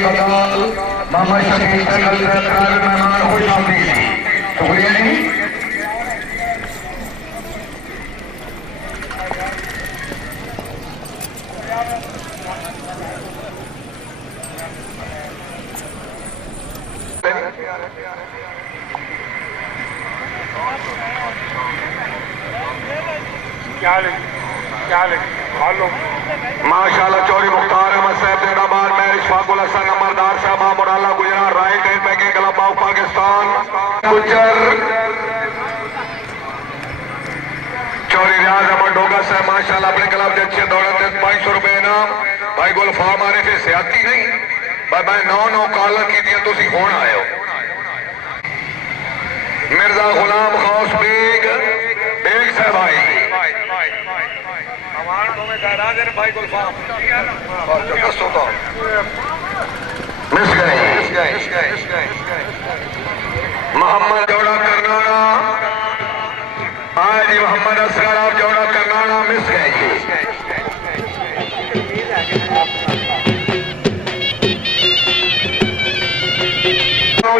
कदाल मोहम्मद शफीक सकल से प्राइवेट मेहमान खुश आमदीद। शुक्रिया जी। माशाल्लाह चौरी मुख्तार अहमद साहब जिंदाबाद, मैरिज फाकुल हसन नंबरदार साहब मुराला Gujrat right hand backing club of Pakistan गुजर चौरी रियाज अहमद डोगा साहब माशाल्लाह अपने क्लब के अच्छे दौड़ते 500 रुपए इनाम। भाई गुलफा मारे थे सियाती नहीं भाई मैं 9 कॉलर की दिया तुम होना आए हो। मिर्जा गुलाम गौस बेग साहब भाई भाई गुलफा मिस गए मोहम्मद जौड़ा करनाना आज मोहम्मद असगर आप जौड़ा करनाना मिस गए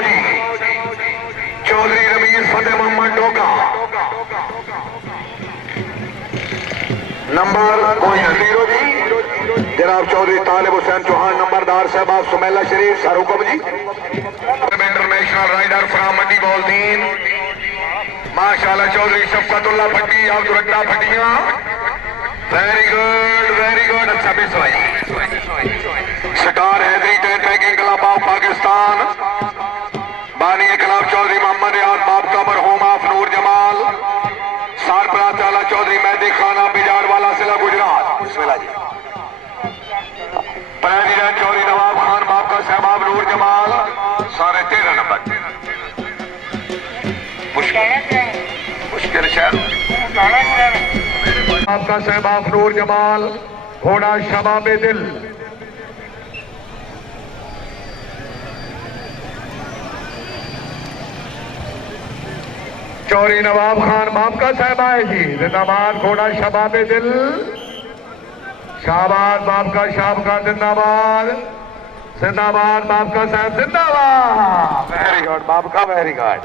जी। चौधरी रमीज फतेह मोहम्मद डोका नंबर कोई जीरो जी। जनाब चौधरी तालिब हुसैन चौहान नंबरदार साहब आप सुमेला शरीफ Shahrukh ji international rider from Mandi Bahauddin माशाल्लाह। चौधरी शफकतुल्ला भट्टी आप दुरट्टा भट्टियां वेरी गुड अच्छा मिस भाई। Star Haidari tent packing club of Pakistan बानी क्लब चौधरी मोहम्मद रियाज बाप कबर होम ऑफ नूर जमाल सारपरा चाला चौधरी मेहदी खाना बिजार वाला जिला गुजरात प्रेसिडेंट चौधरी नवाब खान बाप का सहबाब नूर जमाल सारे 13 नंबर मुश्किल शहर आपका सहबाब नूर जमाल घोड़ा शबाबे दिल चौरी नवाब खान बाप का साहब है जी जिंदाबाद। घोड़ा शबाबे दिल शाहबाद बाप का शाब का जिंदाबाद जिंदाबाद बाप का साहब जिंदाबाद। वेरी गुड बाप का वेरी गुड।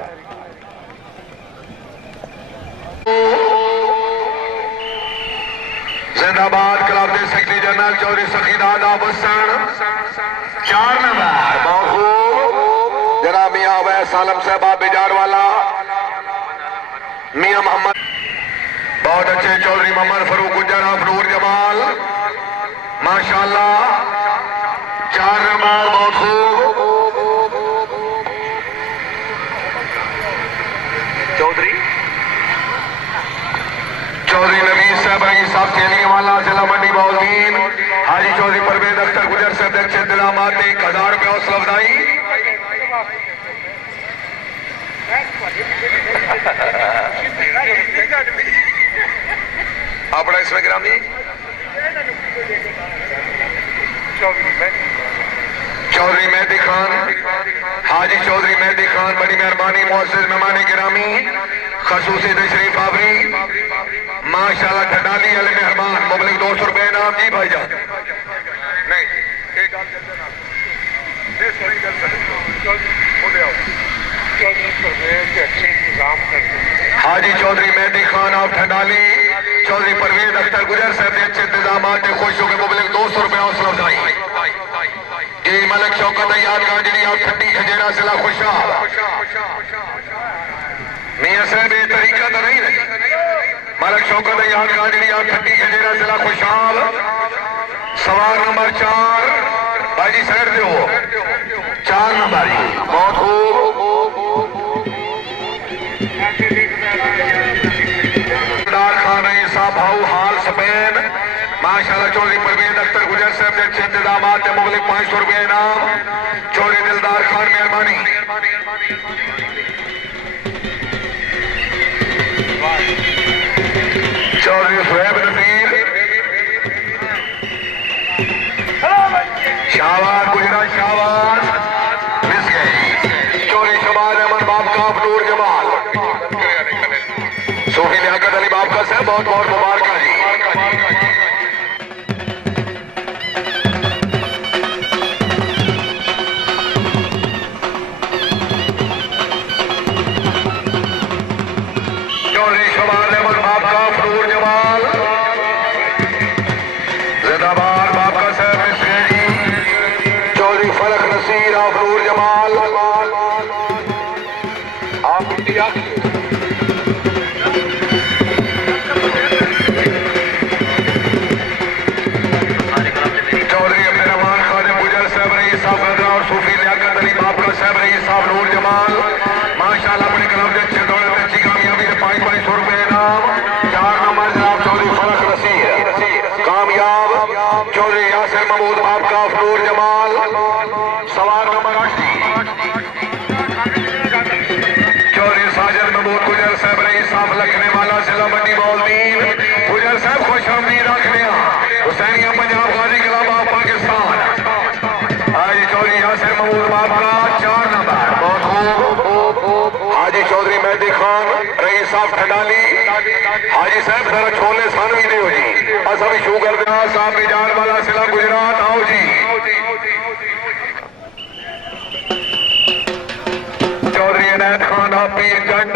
जिंदाबाद क्लब के secretary general Chaudhry Sakhidad Hussain 4 number बहुत खूब। जनाब मियां अवैस आलम साहब बिजार वाला मियां मोहम्मद बहुत अच्छे चौधरी मोहम्मद फरूक गुजर नूर जमाल माशाल्लाह 4 नंबर बहुत खूब। चौधरी नवीस साहब साहब खेलिए वाला जिला मंडी बौलदीन हाजी चौधरी परवेज अख्तर गुजर साहब अच्छे इंतजाम 1000 रुपये हौसला अफजाई। अपना इसमें ग्रामी चौधरी मेहदी खान हाजी चौधरी मेहदी खान बड़ी मेहरबानी मुअज़्ज़िज़ मेहमान गिरामी खसूसी तशरीफ आवरी माशाल्लाह ठंडाली वाले मेहरबान मुबलिक 200 रुपए इनाम जी भाईजान नहीं हाजी चौधरी मेहदी खान आप ठंडाली चौधरी परवेज अख्तर गुजर साहब ने अच्छे इंतजाम खुश होकर मुबलिक 200 रुपए हौसला अफजाई। जी मलिक शौकत यादगार जी आप ठंडी खजेरा जिला खुशाब मियां साहब ये तरीका तो नहीं रही मलिक शौकत यादगार जी आप ठंडी खजेरा जिला खुशाब सवार नंबर 4 भाई साइड दे हो 4 नंबर बहुत खूब। खाना साहब भाऊ हाल स्पेन माशाल्लाह चौधरी परवेज अख्तर गुजर साहब ने अच्छे इंतजाम मुबलिक 500 रुपये इनाम। चौधरी दिलदार खान मेहरबानी चौधरी सुहेब नसीर शाहबाद गुजरात शाहबाद मिस गए। चौधरी शबाज अहमद बाप का नूर जमाल सूफी लियाकत अली बाप का साहब बहुत बहुत मुबारक जी। ऑफ नूर जमाल आप इंडिया चौधरी अब्दुर्रहमान खादिम गुजर साहब रईस साहब और सूफी लियाकत अली बाबका साहब रईस साहब नूर जमाल माशाल्लाह अपने क्लब के अच्छे दौड़े में अच्छी कामयाबी से 500 रुपए इनाम। 4 नंबर जनाब चौधरी फलक नसीर कामयाब। चौधरी यासिर महमूद बाबका नूर जमाल सवार नंबर 80 चौधरी साजिद महमूद गुजर साहब रईस साहब लखने वाला जिला मंडी मौलदीन गुजर साहब खुश आमदीद रखने हुसैनिया पंजाब गाजी क्लब ऑफ पाकिस्तान। आज चौधरी यासिर महमूद बाबका 4 नंबर बहुत खूब। हाजी चौधरी मेहदी खान रईस साहब ठंडाली हाजी साहब जरा छोले सन भी दो जी बस अभी शुगर साहब मिजान वाला जिला गुजरात आओ जी। चौधरी इनायत खान पीर जंड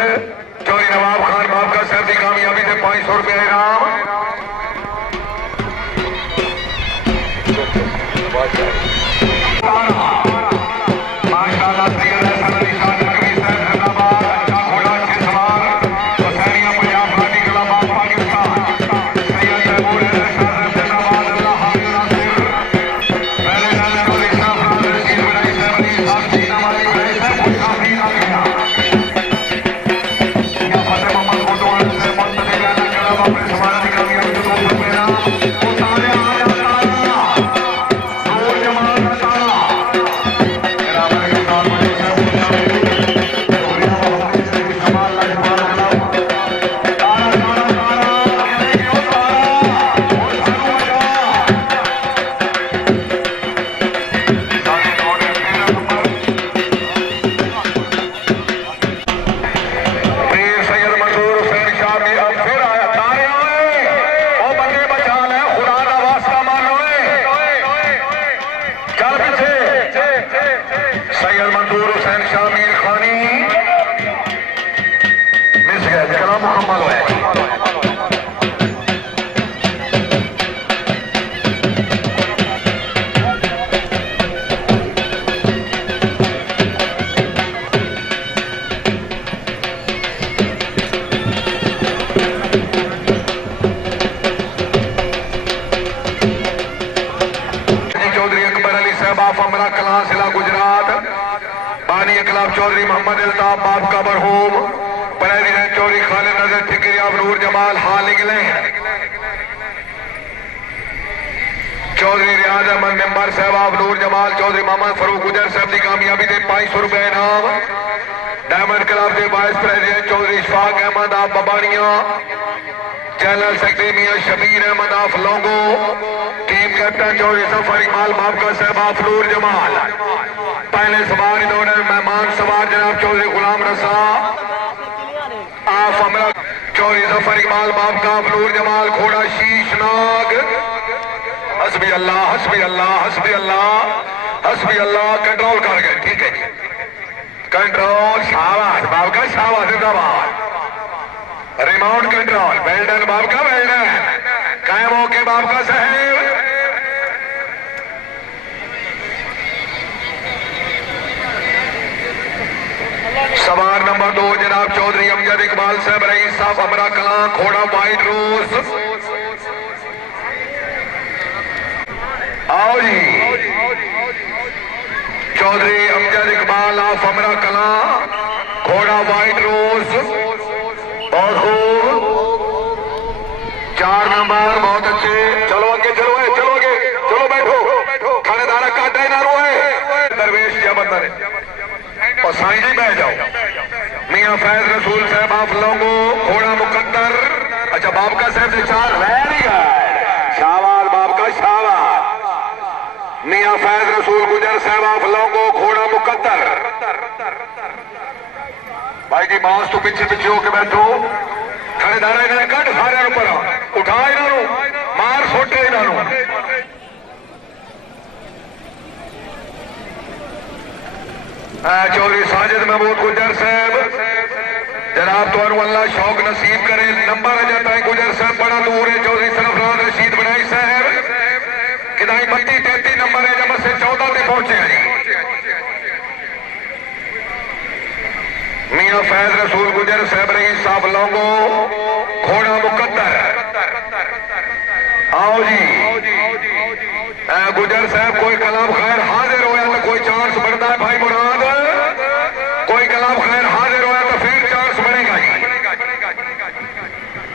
चौधरी नवाब खान बाबका साहब की कामयाबी से 500 रुपये इनाम। चौधरी मोहम्मद अल्ताफ बाबका मरहूम प्रेसिडेंट चौधरी खालिद नजर ठिकरी अब नूर जमाल हाल निकले। चौधरी रियाज अहमद मेंबर साहब अब नूर जमाल चौधरी मोहम्मद फरूक गुजर साहब की कामयाबी से 500 रुपए इनाम। डायमंड क्लब के वाइस प्रेसिडेंट चौधरी इशफाक अहमद आप बबानिया जनरल सेक्रेटरी मियां शबीर अहमद आप लोगो टीम कैप्टन चौधरी सफर इकबाल बाबका साहब आप नूर जमाल पहले सवार दौड़े मेहमान सवार जनाब चौधरी गुलाम रसा आप हमरा चौधरी सफर इकबाल बाबका नूर जमाल घोड़ा शीश नाग हस्बी अल्लाह हस्बी अल्लाह हस्बी अल्लाह हस्बी अल्लाह कंट्रोल कर गए ठीक है जी कंट्रोल शाबाश बाबका शाबाश जिंदाबाद रिमोट कंट्रोल वेल्डन बाबका वेल्डन कायम होके बाबका साहेब। सवार नंबर 2 जनाब चौधरी अमजद इकबाल साहब रईस साहब अमरा कलां घोड़ा वाइट रोज आओ जी। चौधरी अमजद इकबाल ऑफ अमरा कलां घोड़ा वाइट रोज और खूब 4 नंबर बहुत अच्छे। चलो आगे चलो है चलो आगे चलो बैठो खानेदारा काटा ही ना रोए दरवेश या बंदर और साईं जी बैठ जाओ। मियां फैज रसूल साहब आप लोगों घोड़ा मुकद्दर अच्छा बाबका साहब से 4 वेरी गुड शाबाश बाबका शाबाश। मियां फैज रसूल गुजर साहब आप लोगों घोड़ा मुकद्दर भाई जी बास तो पीछे पीछे होके बैठो थानेदारा इन्होंने कट सारे ऊपर उठा इन्हों मार सोटे इन्हों चौधरी साजिद महमूद गुजर साहब जनाब तो अल्लाह शौक नसीब करे नंबर है जाता है गुजर साहब बड़ा दूर है। चौधरी सरफराज रशीद बनाई साहब किदाई 32-33 नंबर है जब से 14 पे पहुंचे हैं मियां फैज रसूल गुजर साहब रईस साहब लोगो घोड़ा मुकद्दर। आओ जी गुजर साहब कोई कलाम खैर हाजिर होया तो कोई चांस बनता है भाई मुराद, कोई कलाम खैर हाजिर होया तो फिर चांस बनेगा जी।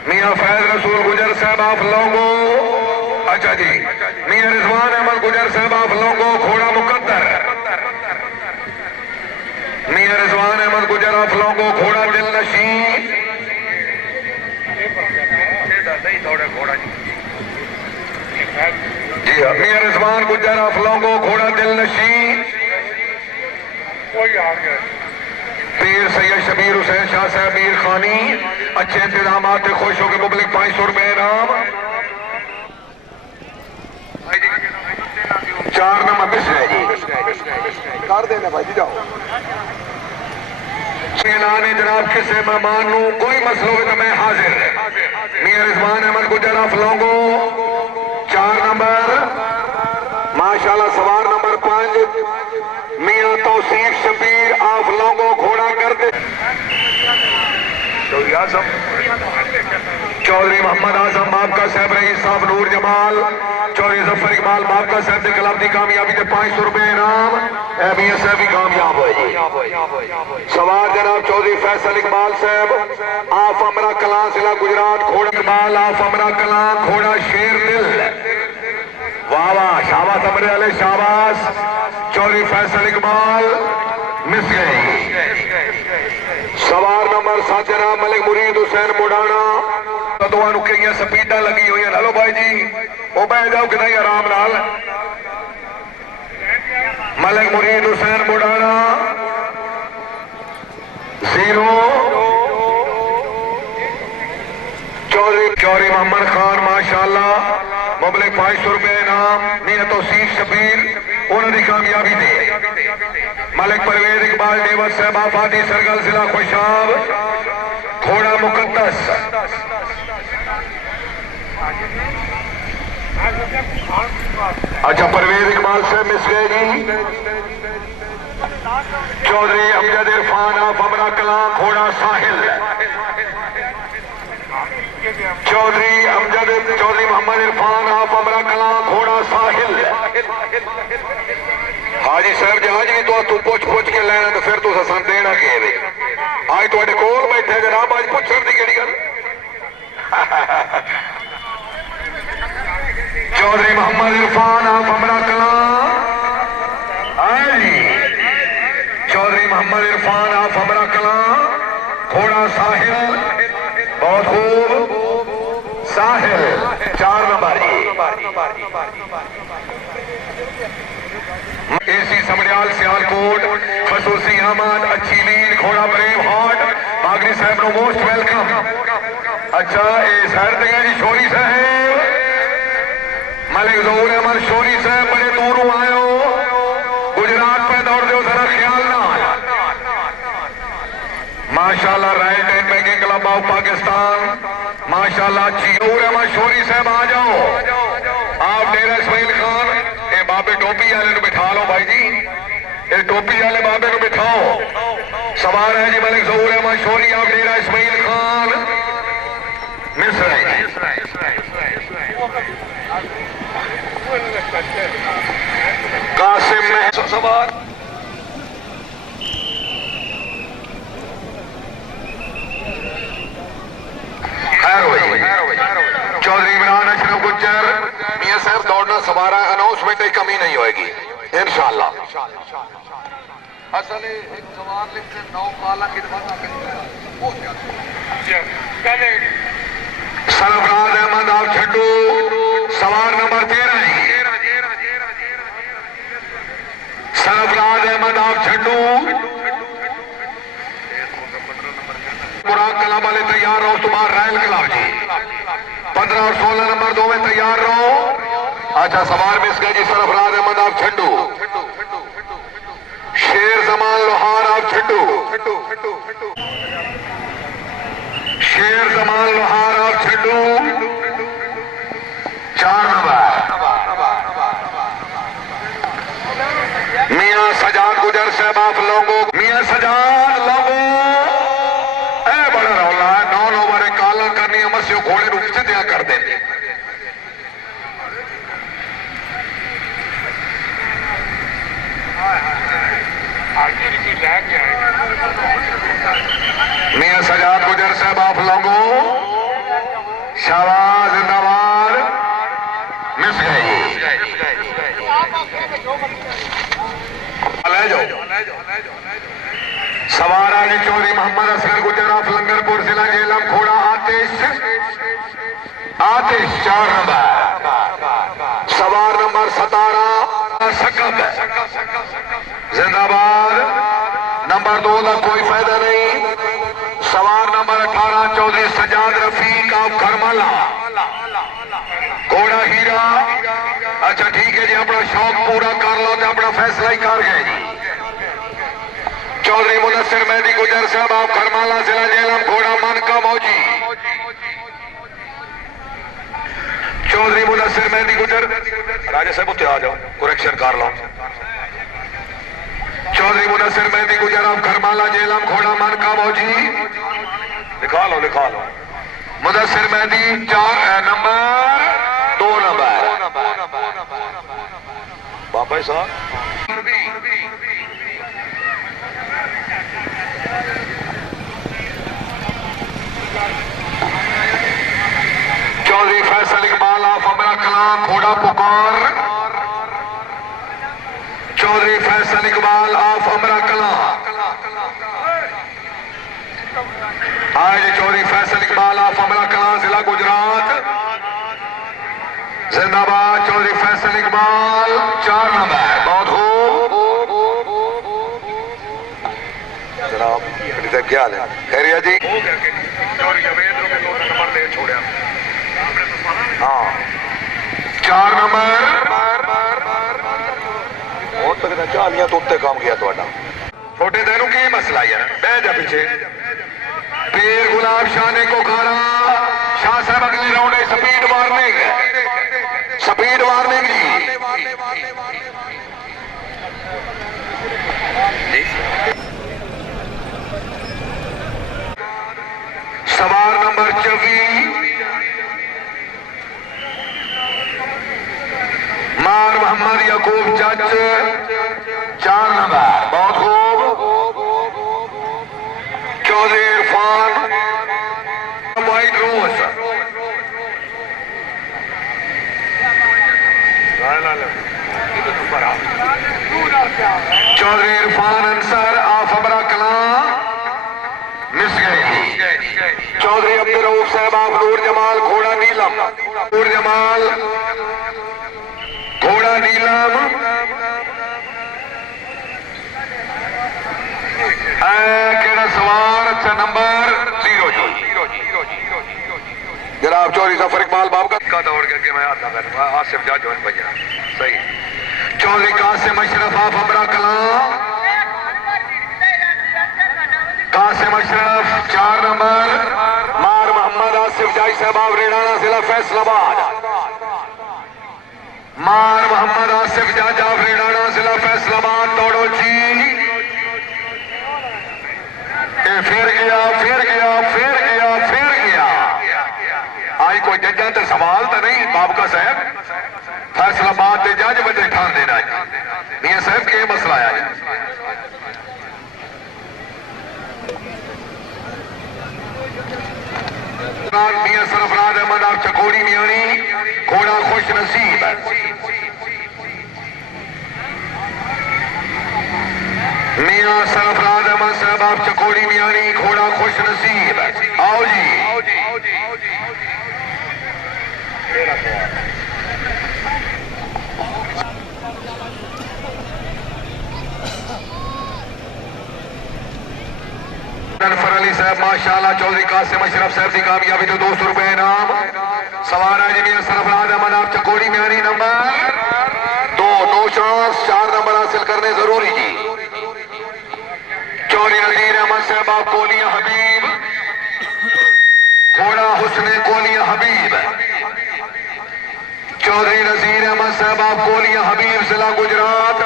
मियां फैज रसूल गुजर साहब आप लोगो, अच्छा जी मियां रिजवान अहमद गुजर साहब आप लोगो घोड़ा मुकद्दर। मियां रिजवान अहमद गुजर आप लोगों घोड़ा दिल नशी। जी हाँ मियां रिजवान गुजर आप लोगों घोड़ा दिल नशी। पीर सैयद शबीर हुसैन शाह साहब मीर खानी अच्छे इंतजाम से खुश होकर मुबलिक 500 रुपए इनाम। 4 नंबर मिस है जी, कर देना भाई जी जाओ। ने जनाब किसे मेहमान नू कोई मसलो हो तो मैं हाजिर। मियां रिजवान अहमद गुजर आप लोगों 4 नंबर माशाल्लाह। सवार नंबर 5 मियां तौसीफ शबीर आप लोगों घोड़ा कर दे। चौधरी मोहम्मद आजम माबका साहब रईस साहब नूर जमाल चौधरी जफर इकबाल माबका साहब के खिलाफ की कामयाबी से 500 रुपए इनाम। मियां साहब भी कामयाब हुए जी। सवार जनाब चौधरी फैसल इकबाल साहब आप अमरा कलां जिला गुजरात घोड़ा इकबाल आप अमरा कलां घोड़ा शेर दिल। वाह वाह शाबाश अमरे वाले शाबाश। चौधरी फैसल इकबाल मिस गई। सवार नंबर 7 जनाब मलिक मुरीद हुसैन मुडाना दोनों कई स्पीडा लगी हुई। हेलो भाई जी वो बह जाओ कि नहीं आराम नाल। मलिक मुरीद हुसैन मुडाना 0। चौधरी मोहम्मद खान माशाल्लाह मुबलिक 500 रुपए इनाम। मियां तौसीफ शबीर उन्होंने कामयाबी दे। मलिक परवेज इकबाल नेवत साहब आबादी सरगल जिला खुशाब घोड़ा मुकद्दस। अच्छा परवेज इकबाल साहब मिस गए जी। चौधरी अमजद इरफान आप अमरा कलां घोड़ा साहिल। चौधरी मोहम्मद इरफान आप अमरा कलां घोड़ा साहिल। हाजी साहब जी आज भी तू पुछ के लेना तो फिर तुस असन देना के आज थोड़े कोल बैठे जनाब आज पुछण की केड़ी गल। चौधरी मोहम्मद इरफान आप अमरा कलां। चौधरी मोहम्मद इरफान आप अमरा कलां घोड़ा साहिल। बहुत खूब साहिल 4 नंबर जी। एसी समड़ियाल सियालकोट खसूसी अहमद अच्छी लीड घोड़ा ब्रेव हॉट बागरी साहब नो मोस्ट वेलकम। अच्छा ये सर जी शोरी साहब मलिक जहूर अहमद शोरी साहब बड़े दूरों आयो गुजरात पे दौड़ दो जरा ख्याल ना माशाल्लाह। Right and banking club of Pakistan माशाल्लाह। जहूर अहमद शोरी साहब आ जाओ आप डेरा इस्माइल खान ये बाबे टोपी वाले बिठा लो भाई जी। ये टोपी वाले बाबे को बिठाओ। सवार है जी मलिक जहूर अहमद शोरी आप डेरा इस्माइल खान मिस रहे कासिम में सवार। चौधरी इमरान अशरफ गुज्जर मियां साहब दौड़ना सवारा अनाउंसमेंट की कमी नहीं होगी इंशाअल्लाह। असल एक सवार लिखते 9 काला सरफराज अहमद आप छड्डू सवार नंबर 13 सरफराज अहमद आप छड्डू। मुराद कला वाले तैयार रहो तुम्हारा रायल कलाब जी 15 और 16 नंबर 2 में तैयार रहो। अच्छा सवार मिस गए जी सरफराज अहमद आप छड्डू। शेर जमान लोहार आप छड्डू। शेर जमान लोहार आप छड्डू 4 नंबर। मियां सजाद गुजर साहब आप लोगों मियां सजाद लोगों मियां सजाद गुजर साहब आप लोगों शाबाश जिंदाबाद मिस गए ले जाओ सवार आगे चौधरी मोहम्मद असगर गुजर ऑफ लंगरपुर जिला जेलम घोड़ा आतिश 4 नंबर सवार नंबर 17 सकब जिंदाबाद नंबर 2 का कोई फायदा नहीं सवार नंबर 18 चौधरी सजाद रफीक ऑफ खरमाला घोड़ा हीरा अच्छा ठीक है जी अपना शौक पूरा कर लो तो अपना फैसला ही कर गए जी चौधरी मुनस्सिर मेहदी गुजर साहब आप खरमाला जिला जेलम घोड़ा मन का मौजी चौधरी मुनस्सिर मेहदी गुजर राजा साहब उत्ते आ जाओ करेक्शन कर लो चौधरी मुनस्सिर मेहदी गुजर आप खरमाला जेलम घोड़ा मन का मौजी लिखा लो मुदस्सिर मेहदी 4 नंबर 2 नंबर बाबा साहब चौधरी फैसल इकबाल ऑफ अमरा कलाम घोड़ा पुकार चौधरी फैसल इकबाल ऑफ अमरा कलाम आज चौधरी फैसल इकबाल ऑफ अमरा कलाम जिला गुजरात जिंदाबाद चौधरी फैसल इकबाल 4 नंबर बहुत हो जनाब क्या हाल है खैरिया जी हाँ 4 नंबर बहुत तक चालियां तो उत्ते काम किया छोटे देनों की मसला है बह जा पीछे पीर गुलाब शाह ने को खाना शाह साहब अगले राउंड स्पीड वार्निंग जी सवार नंबर 24 मार मोहम्मद याकूब जज 4 नंबर बहुत खूब Chaudhry Irfan white rose Chaudhry Irfan Ansar of Amra Kalan miss गए चौधरी अब्दुल रऊफ साहब ऑफ नूर जमाल घोड़ा नीलम केड़ा सवार अच्छा नंबर 0 जी जनाब चौधरी जफर इकबाल बाब का दौड़ करके मैं आता आसिफ जज भैया सही चौधरी कासिम अशरफ ऑफ अमरा कलां कासिम अशरफ 4 नंबर मार मोहम्मद आसिफ जाई साहब ऑफ रेड़ाना जिला फैसलाबाद मार मोहम्मद आसिफ जज ऑफ रेड़ाना जिला फैसलाबाद दौड़ो जी फिर गया आई कोई जजा तो सवाल तो नहीं बाबका साहब फैसलाबाद के जज बजे ठान देना मियां साहब के मसला आया मियां सरफराज अहमद आप चकोड़ी मियानी घोड़ा खुश नसीब मियां सरफराज अहमद साहब आप चकोड़ी मियानी घोड़ा खुश नसीब आओ जी गनफर अली साहब माशाल्लाह चौधरी कासिम अशरफ साहब की कामयाबी तो 200 रुपए इनाम सवार है जी सरफराज अहमद आप Chakori Miani number 2 no chance 4 number हासिल करने जरूरी जी चौधरी नजीर अहमद साहब आप कोलिया हबीब घोड़ा हुस्ने कोलिया हबीब चौधरी नजीर अहमद साहब आप कोलिया हबीब जिला गुजरात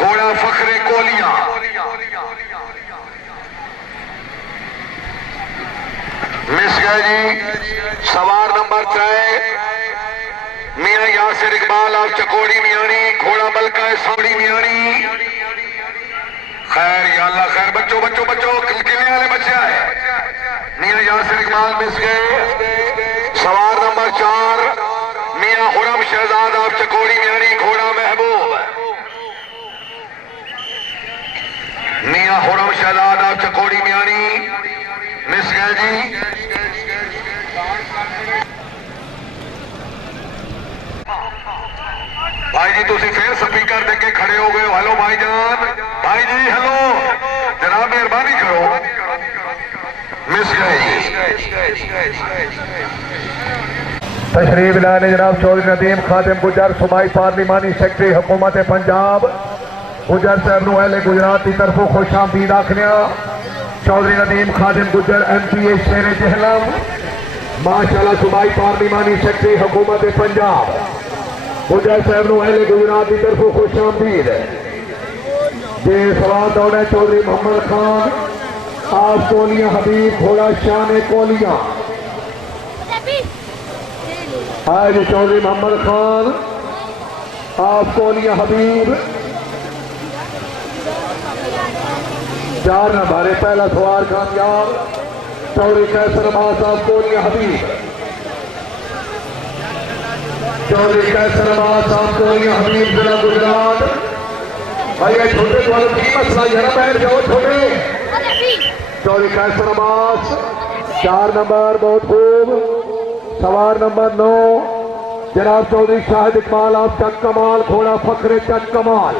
घोड़ा फखरे कोलिया मिस गए जी सवार नंबर 3 मियां यासिर इकबाल आप चकोड़ी मियानी घोड़ा बलका सावड़ी मियानी मियां हुरम शहजाद आप चकोड़ी मियानी मिस गए जी। भाई जी तुसी फिर स्पीकर दे के खड़े हो गए हो। हेलो भाईजान, भाई जी हेलो, जनाब मेहरबानी करो। मिस गए जी। तशरीफ लाने जनाब चौधरी नदीम खादिम गुजर सूबाई पार्लिमानी सेक्रेटरी हुकूमत पंजाब गुजर साहब नूं अहले गुजरात की तरफों खुश आमदीद आखने। चौधरी नदीम खादिम गुजर MPA शेरे जहलम माशाअल्लाह सूबाई पार्लिमानी सेक्रेटरी हुकूमत पंजाब गुजर साहब नूं अहले गुजरात की तरफों खुश आमदीद। जे सवाल दौड़ा चौधरी मोहम्मद खान आप कोलियां हबीब घोड़ा शान कोलियां। आज चौधरी मोहम्मद खान आप कोलियां हबीब 4 नंबर पहला सवार कामयाब। चौधरी कैसर अब्बास आप कोलियां हबीब। चौधरी कैसर अब्बास आप कोलियां हबीब जिला गुजरात। भाई छोटे वालों की मसला जरा बैठ जाओ छोटे। चौधरी कैसर अब्बास 4 नंबर बहुत खूब। सवार नंबर 9 जनाब चौधरी शाहिद इकबाल आप चक कमाल घोड़ा फखरे चक कमाल।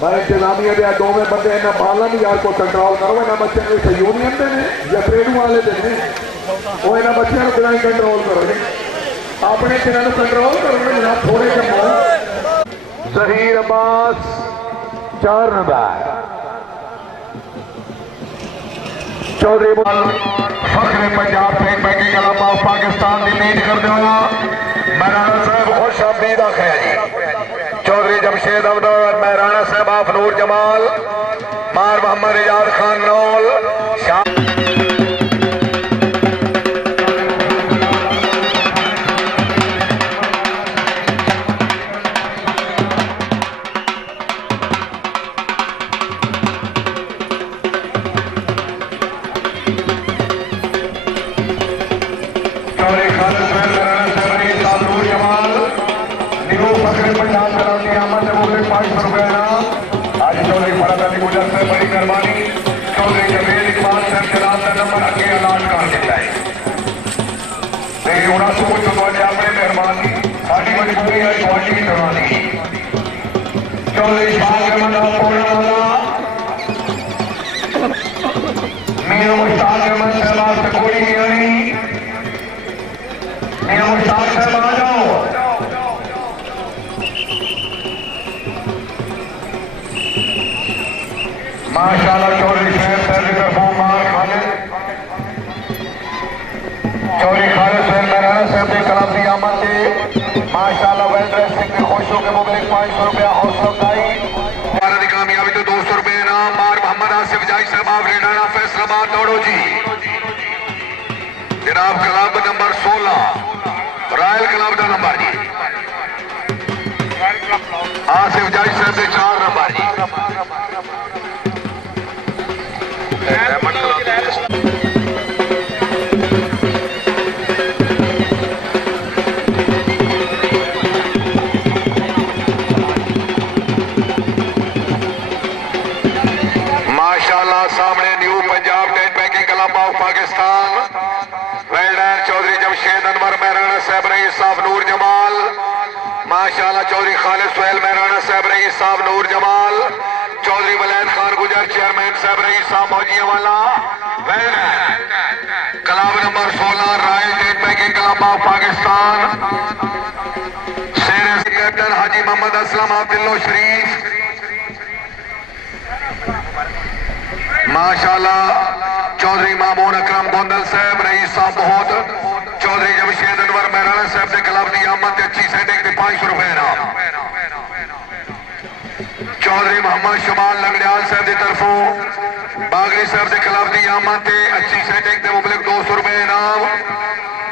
मैं इंतजामिया दे दो में बंदे इन्हें बालन यार को कंट्रोल करो। इन्हें बच्चों को यूनियन के ने या ट्रेड वाले दे ने वो इन्हें बच्चों को कितना कंट्रोल करो अपने जिन्होंने कंट्रोल करो जनाब थोड़े कमो। जहीर अब्बास 4 नंबर। चौधरी फखरे पंजाब फेंक बैठी कलम ऑफ पाकिस्तान की लीड कर देना महराना साहब खुश आमदीद आखिया जी। चौधरी जमशेद अवदर महराना साहब आप नूर जमाल मार मोहम्मद इजाज खान नौल माशाअल्लाह। चौधरी शहर साहब की तरफ मार खालिद चौधरी खालिद शहर महराना साहब के कलाम की आमद से माशाअल्लाह वेल ड्रेस सिंह ने खुश होकर मुबारक 500 रुपया हौसला अफजाई की कामयाबी तो 200 रुपये इनाम। मार मोहम्मद आसिफ जाई साहब आप रेडाना फैसलाबाद दौड़ो जी। जनाब क्लब नंबर 16 रॉयल क्लब का नंबर जी आसिफ जाई साहब के 4 नंबर जी। माशाअल्लाह सामने new Punjab ten packing club of Pakistan वेल्डर चौधरी जमशेद अनवर महराना साहब रईस साहब नूर जमाल। माशाअल्लाह चौधरी खालिद सुहेल महराना साहब रईस साहब नूर जमाल। चौधरी वलैद खान गुजर चेयरमैन साहब रईस साहब मौजिया वाला welder club number 16 royal ten packing club of Pakistan. शेर कैप्टन हाजी मोहम्मद असलम अब्दुल्लो शरीफ माशाअल्लाह। चौधरी मामून अकरम गोंदल साहब रईस साहब बहुत। चौधरी जमशेद अनवर महराना साहब के क्लब की आमद अच्छी सेटिंग 500 रुपए इनाम। चौधरी मोहम्मद शमाल लंगड़ियाल साहब की तरफों बागरी साहब के क्लब की आमद से अच्छी सेटिंग के मुबलिक 200 रुपए इनाम।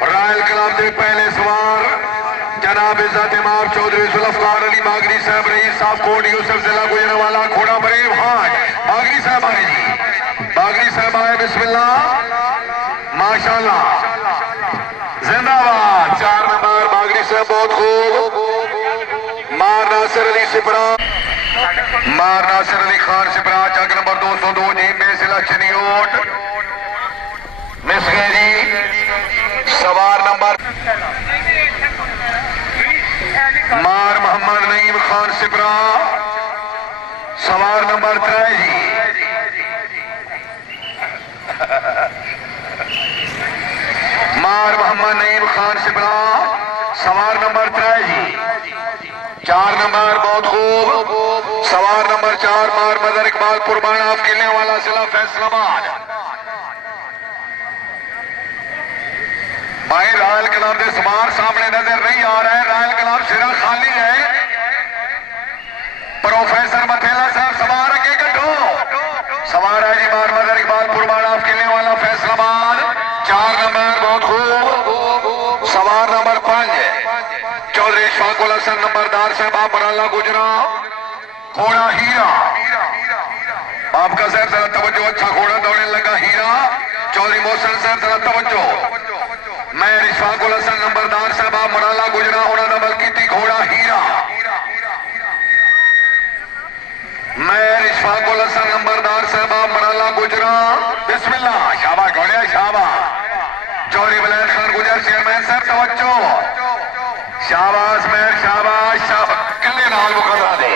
रॉयल क्लब के पहले सवार जनाब इज्जत इमाम चौधरी जुल्फकार अली बागरी साहब रईस साहब कोट यूसुफ जिला गुजरांवाला घोड़ा बरेव हाट बागरी साहब आए जी। बागरी साहब आए बिस्मिल्लाह माशाअल्लाह जिंदाबाद। 4 नंबर बागरी साहब बहुत खूब। मार नासिर अली सिपरा मार नासिर अली खान सिपरा चक नंबर 202 जी में सिलेक्शन योट मिस गए जी। सवार नंबर मार मोहम्मद नईम खान सिपरा सवार नंबर 3 जी। मार मोहम्मद नईम खान सिपरा सवार नंबर 3 जी। 4 नंबर बहुत खूब सवार नंबर 4 मार मदर इकबाल पुरबाना खेलने वाला जिला फैसलाबाद। भाई रॉयल क्लब के सवार सामने नजर नहीं आ रहे। रॉयल क्लब सिरा खाली है। प्रोफेसर मथेला साहब सवार अगे कटो। सवार है जी मार मदर इकबाल पुरबाना खेलने वाला फैसलाबाद। 4 नंबर बहुत खूब सवार नंबर 5 चौधरी शाकुल हसन नंबरदार साहब मराला गुजरा घोड़ा हीरा। आपका साहब जरा तवज्जो। अच्छा घोड़ा दौड़ने लगा हीरा। चौधरी मोहसन साहब जरा तवज्जो। मैं रिशफाकुल हसन नंबरदार साहब मराला गुजरा उन्होंने नंबर की घोड़ा हीरा। मैं रिशफाकुल हसन नंबरदार साहब मराला गुजरा। बिस्मिल्लाह शाबाश घोड़े शाबाश। चौधरी वलैद खान गुजर चेयरमैन साहब तवज्जो। शाबाश मेहर शाबाश किले नाल मुकर्रा दे।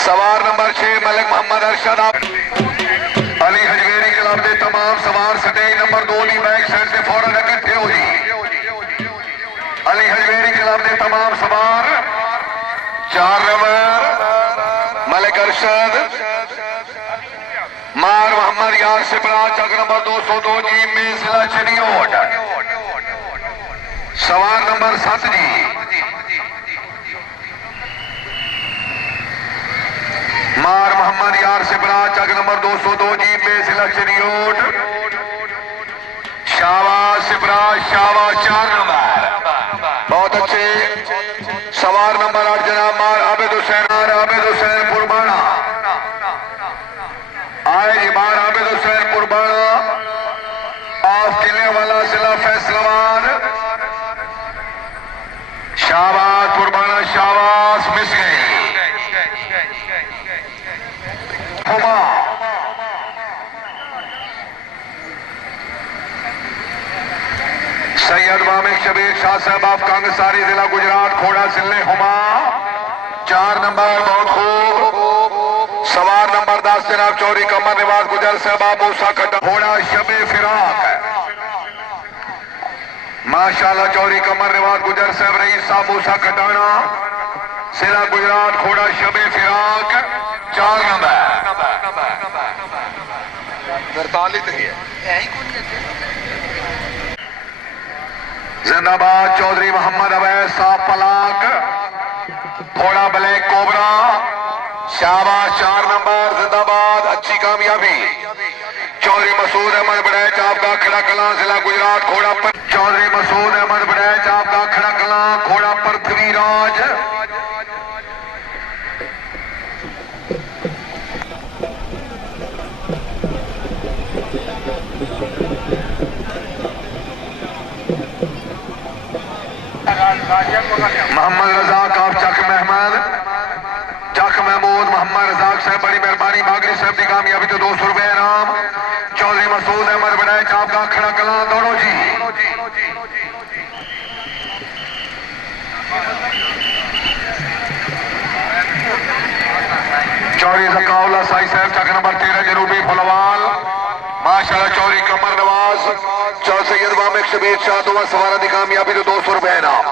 सवार नंबर 6 मलिक मोहम्मद अरशद अली हजवेरी क्लब के तमाम सवार स्टेज नंबर 2 की बैक साइड से फौरन इकट्ठे हो जी। अली हजवेरी क्लब के तमाम सवार 4 नंबर मलिक अरशद मार मोहम्मद यार सिपरा चक नंबर 202 जी में जिला चनियोट सवार नंबर 7 जी। मार मोहम्मद यार सिपरा चक नंबर 202 जी में सिलेक्शन योट शाबाश सिपरा शाबाश। 4 नंबर बहुत अच्छे सवार नंबर 8 जनाब मार आबिद हुसैन पुरबाना आए जी। मार आबिद हुसैन पुरबाना ऑफ किले वाला जिला फैसलाबाद। शाबाश पुरबाना शाबाश मिस गई। सैयद वामिक शबीर शाह साहब आप कांगसारी जिला गुजरात घोड़ा सिल्ले हुमा। 4 नंबर बहुत खूब सवार नंबर 10 जनाब चौरी कमर निवाज गुजर साहब मूसा कटा घोड़ा शबे फिराक माशाल्लाह। चौरी कमर निवाज गुजर साहब रईस साहब मूसा कटाना जिला गुजरात घोड़ा शबे फिराक। 4 नंबर 43 जिंदाबाद। चौधरी मोहम्मद अवैस साहब पलाक घोड़ा ब्लैक कोबरा शाबाश। 4 नंबर जिंदाबाद अच्छी कामयाबी। चौधरी मसूद अहमद बड़ैच आपका खड़ा कला जिला गुजरात घोड़ा पर। चौधरी मसूद अहमद बड़ैच आपका खड़ा कला घोड़ा पृथ्वी राज। मोहम्मद रजाक आप चक महमूद मोहम्मद रजाक साहब बड़ी मेहरबानी। बागरी साहब की कामयाबी तो 200 रुपए इनाम। चौधरी मसूद अहमद बड़ैच आपका खड़ा कला दौड़ो जी। चौधरी जकाउल्ला साई साहब चक नंबर 13 जनूबी फुलवाल माशाल्लाह। चौधरी कमर नवाज चौधरी सैयद वामिक शबीर शाह दोवा सवारा की कामयाबी तो 200 रुपए इनाम।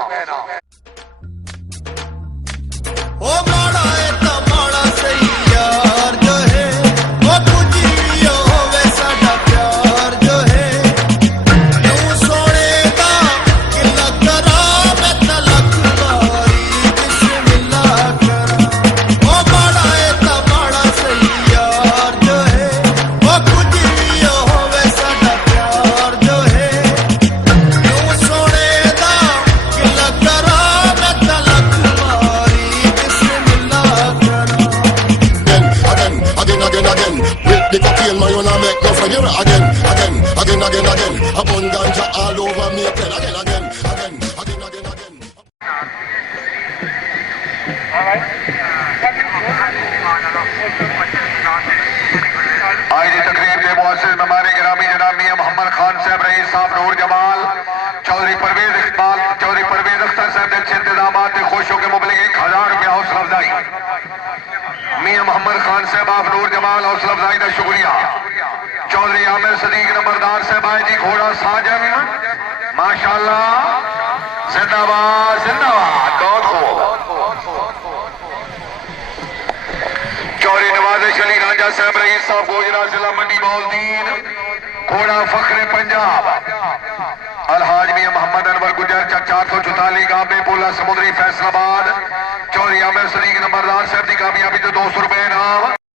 मियां मोहम्मद खान साहब आप नूर जमाल हौसला अफजाई का शुक्रिया। चौधरी आमिर सदीक नंबरदार साहब आए जी घोड़ा साजन माशाल्लाह जिंदाबाद जिंदाबाद बहुत खूब। चौधरी नवाजिश अली राजा साहब रईस साहब गोजरा जिला मंडी बौलदीन घोड़ा फखरे पंजाब अलहाज मियां मोहम्मद अनवर गुजर 444 गांबे पोला समुद्री फैसलाबाद चौधरी आमिर सदीक नंबरदार साहब की कामयाबी तो 200 रुपए इनाम।